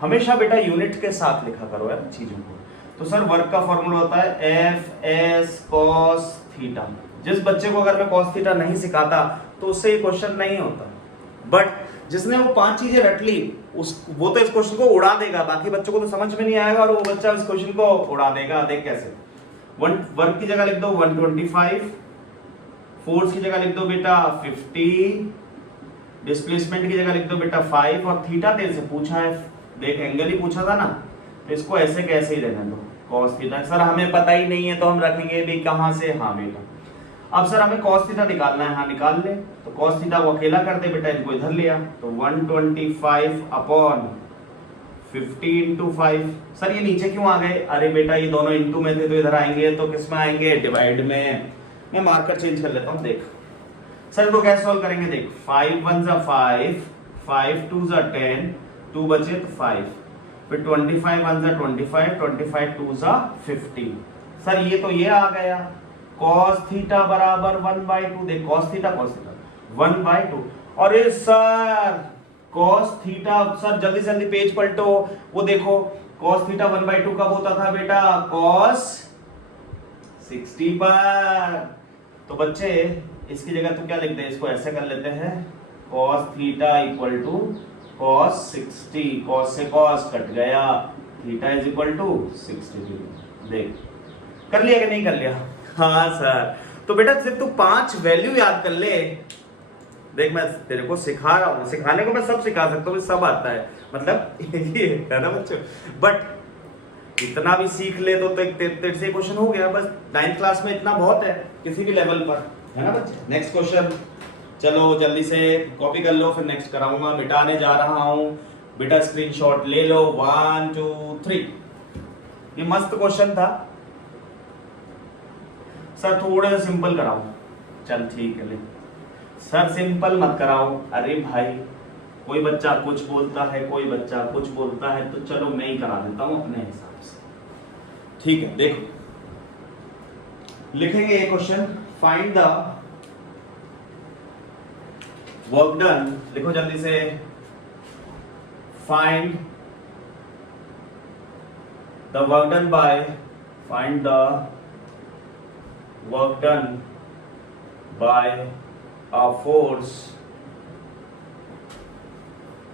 हमेशा बेटा यूनिट के साथ लिखा करो यार चीजों को। तो सर वर्क का फॉर्मूला होता है एफ एस कॉस थीटा। जिस बच्चे को अगर मैं कॉस थीटा नहीं सिखाता तो उससे ये क्वेश्चन नहीं होता, बट जिसने वो 5 चीजें रट ली वो तो इस क्वेश्चन को उड़ा देगा, बाकी बच्चों को तो समझ में नहीं आएगा और वो बच्चा इस क्वेश्चन को उड़ा देगा। देख कैसे, वर्क की जगह लिख दो 125, फोर्स की जगह लिख दो बेटा 50, डिस्प्लेसमेंट की जगह लिख दो बेटा 5, और थीटा तेरे से पूछा है, देख एंगल ही पूछा था ना, तो इसको ऐसे कैसे ही रहने दो कॉस थीटा। सर हमें पता ही नहीं है तो हम रखेंगे भी कहां से, हाँ बेटा अब सर हमें cos थीटा निकालना है, हाँ निकाल ले। तो cos थीटा को अकेला कर दे बेटा, इनको इधर लिया तो 125 अपॉन 50 इंटू 5। सर ये नीचे क्यों आ गए, अरे बेटा ये दोनों इंटू में थे तो इधर आएंगे तो किस में आएंगे, डिवाइड में। मैं मार्कर चेंज कर लेता हूँ। देख सर को कैसे सॉल्व करेंगे, देख 5 1 जा 5, 5 2 जा 10, 2 बचे तो 5, फिर 25 1 जा 25, 25 2 जा 50। सर ये तो ये आ गया cos थीटा बराबर 1/2। देख cos थीटा 1/2। और ये सर cos थीटा, सर जल्दी जल्दी पेज पलटो, वो देखो cos थीटा 1/2 कब होता था बेटा, cos 60 पर। तो बच्चे इसकी जगह तो क्या लिखते हैं, इसको ऐसे कर लेते हैं cos theta equal to cos 60, cos से cos कट गया, theta is equal to 60 degree. देख कर लिया कि नहीं कर लिया, हाँ सर। तो बेटा सिर्फ तू 5 वैल्यू याद कर ले। देख मैं तेरे को सिखा रहा हूँ, सिखाने को मैं सब सिखा सकता हूँ, सब आता है, मतलब ये है ना बच्चों। बट इतना भी सीख ले तो तेरे से क्वेश्चन हो गया, बस 9th क्लास में इतना बहुत है किसी भी लेवल पर, है ना बच्चे। नेक्स्ट क्वेश्चन, चलो जल्दी से कॉपी कर लो, फिर नेक्स्ट कराऊंगा। मिटाने जा रहा हूँ बेटा, स्क्रीनशॉट ले लो 1 2 3। ये मस्त क्वेश्चन था सर, थोड़ा सा सिंपल कराओ। चल ठीक है, ले सर सिंपल मत कराओ। अरे भाई कोई बच्चा कुछ बोलता है, कोई बच्चा कुछ बोलता है, तो चलो मैं ही करा देता हूं अपने हिसाब से। ठीक है, देखो लिखेंगे ये question, find the work done. लिखो जल्दी से, find the work done by, find the work done by a force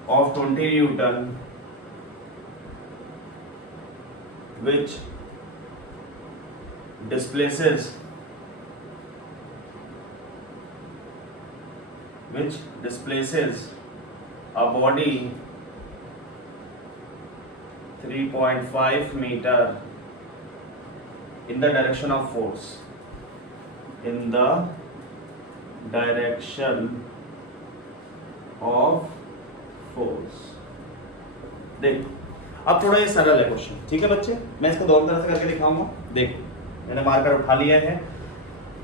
of 20 Newton which displaces a body 3.5 meter in the direction of force. In the direction of force. देख, अब थोड़ा ये सरल है question, ठीक है बच्चे? मैं इसको दोनों तरह से करके दिखाऊंगा। देखो, मैंने मार्कर उठा लिया है।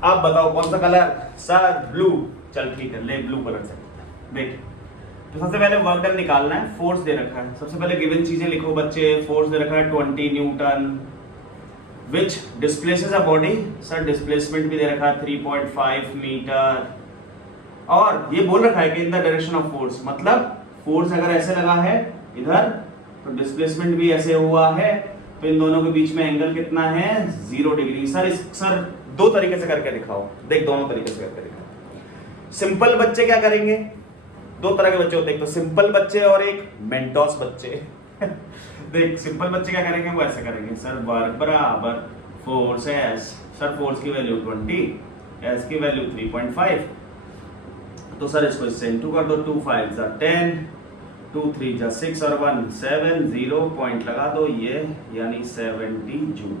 आप बताओ कौन सा कलर? Sir blue. चल ठीक है, ले ब्लू कलर से। देख, तो सबसे पहले वर्क डन निकालना है। फोर्स दे रखा है, सबसे पहले गिवन चीजें लिखो बच्चे। फोर्स दे रखा है 20 Newton which displaces a body. Sir displacement भी दे रखा है 3.5 मीटर, और ये बोल रखा है कि इन द डायरेक्शन ऑफ फोर्स, मतलब फोर्स अगर ऐसे लगा है इधर तो डिस्प्लेसमेंट भी ऐसे हुआ है, तो इन दोनों के बीच में एंगल कितना है? 0 डिग्री। सर दो तरीके से करके दिखाओ। देख, दोनों तरीके से करके दिखाओ। सिंपल बच्चे क्या करेंगे? दो तरह के बच्चे होते हैं, एक तो सिंपल बच्चे और एक मेंटोस बच्चे। देख, सिंपल बच्चे क्या करेंगे? वो ऐसे करेंगे, सर वर्क बराबर फोर्स एस। सर फोर्स की वैल्यू 20, एस की वैल्यू 3.5, तो सर इसको इससे इंटू कर दो। 2 5 जा 10, 2 3 जा 6 और 1 7, 0 पॉइंट लगा दो, ये यानी 70 जूल।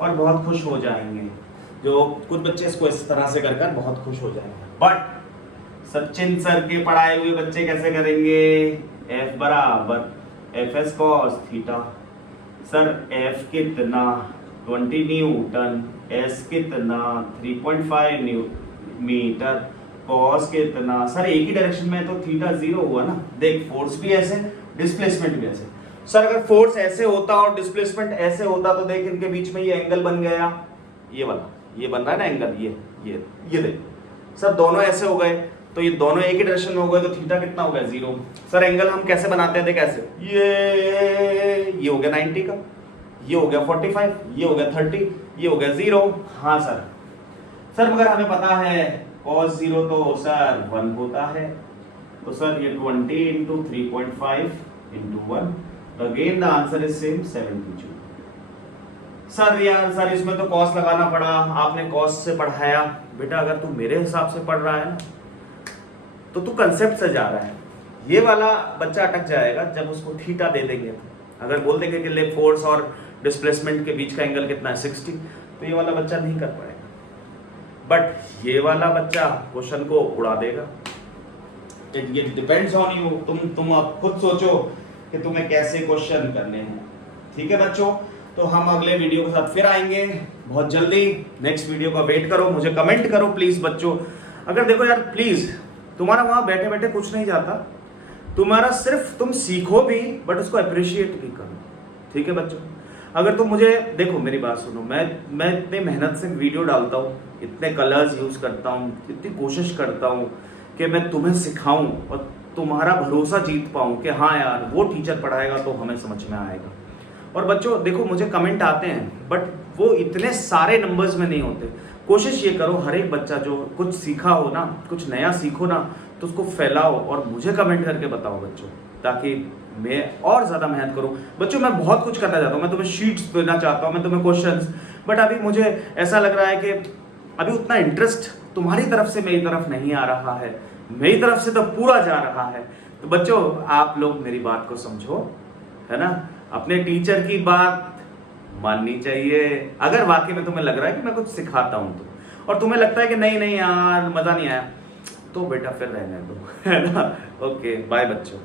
और बहुत खुश हो जाएंगे। जो कुछ बच्चे इसको इस तरह से कर बहुत खुश हो जाएंगे। बट सचिन सर के पढ़ाए हुए बच्चे कैसे करेंगे? F बराबर Fs cos theta. Sir F कितना? 20 न्यूटन, S कितना? 3.5 मीटर, cos कितना? सर एक ही डायरेक्शन में तो थीटा 0 हुआ ना। देख, फोर्स भी ऐसे, डिस्प्लेसमेंट भी ऐसे। सर अगर फोर्स ऐसे होता और डिस्प्लेसमेंट ऐसे होता तो देख, इनके बीच में ये एंगल बन गया, ये वाला, ये बन रहा है ना एंगल, ये देख। सर दोनों ऐसे हो गए तो ये दोनों एक ही डायरेक्शन में हो गए, तो थीटा कितना हो गया? 0। सर एंगल हम कैसे बनाते हैं? देख ऐसे, ये हो गया 90 का, ये हो गया 45, ये हो गया 30, ये हो गया 0। हाँ सर मगर हमें पता है cos 0 तो सर 1 होता है, तो सर ये 20 into 3.5 into 1, तो again the answer is same 72। Sir यार सर इसमें तो कॉस लगाना पड़ा, आपने कॉस से पढ़ाया। बेटा अगर तू मेरे हिसाब से पढ़ रहा है ना तो तू कंसेप्ट से जा रहा है। ये वाला बच्चा अटक जाएगा जब उसको थीटा दे देंगे। अगर बोल देंगे कि ले फोर्स और डिस्प्लेसमेंट के बीच का एंगल कितना है 60, तो ये वाला बच्चा नहीं कर पाएगा। बट ये वाला बच्चा क्वेश्चन को उड़ा देगा। ये डिपेंड्स ऑन यू। तुम आप खुद सोचो कि तुम्हें कैसे क्वेश्चन करने हैं। ठीक है बच्चों, तो हम अगले वीडियो के साथ फिर आएंगे बहुत जल्दी। नेक्स्ट वीडियो का वेट करो, मुझे कमेंट करो प्लीज बच्चों। अगर देखो यार प्लीज, तुम्हारा वहां बैठे बैठे कुछ नहीं जाता, तुम्हारा सिर्फ तुम सीखो भी बट उसको अप्रिशिएट भी करो। ठीक है बच्चों, अगर तुम मुझे देखो, मेरी बात सुनो, मैं इतने मेहनत से वीडियो डालता हूँ, इतने कलर्स यूज करता हूँ, इतनी कोशिश करता हूँ कि मैं तुम्हें सिखाऊं और तुम्हारा भरोसा जीत पाऊं कि हाँ यार वो टीचर पढ़ाएगा तो हमें समझ में आएगा। और बच्चों देखो, मुझे कमेंट आते हैं बट वो इतने सारे नंबर्स में नहीं होते। कोशिश ये करो हर एक बच्चा जो कुछ सीखा हो ना, कुछ नया सीखो ना, तो उसको फैलाओ और मुझे कमेंट करके बताओ बच्चों, ताकि मैं और ज़्यादा मेहनत करूं। बच्चों मैं बहुत कुछ करना चाहता हूं, मैं तुम्हें शीट्स देना चाहता हूं, मैं तुम्हें क्वेश्चंस, बट अभी मुझे ऐसा लग रहा है कि अभी उतना इंटरेस्ट तुम्हारी तरफ से मेरी तरफ नहीं आ रहा है, मेरी तरफ से तो पूरा जा रहा है। तो बच्चों आप लोग मेरी बात को समझो, है ना, अपने टीचर की बात माननी चाहिए। अगर वाकई में तुम्हें लग रहा है कि मैं कुछ सिखाता हूं तो, और तुम्हें लगता है कि नहीं यार मजा नहीं आया, तो बेटा फिर रहने दो, है ना। ओके बाय बच्चों।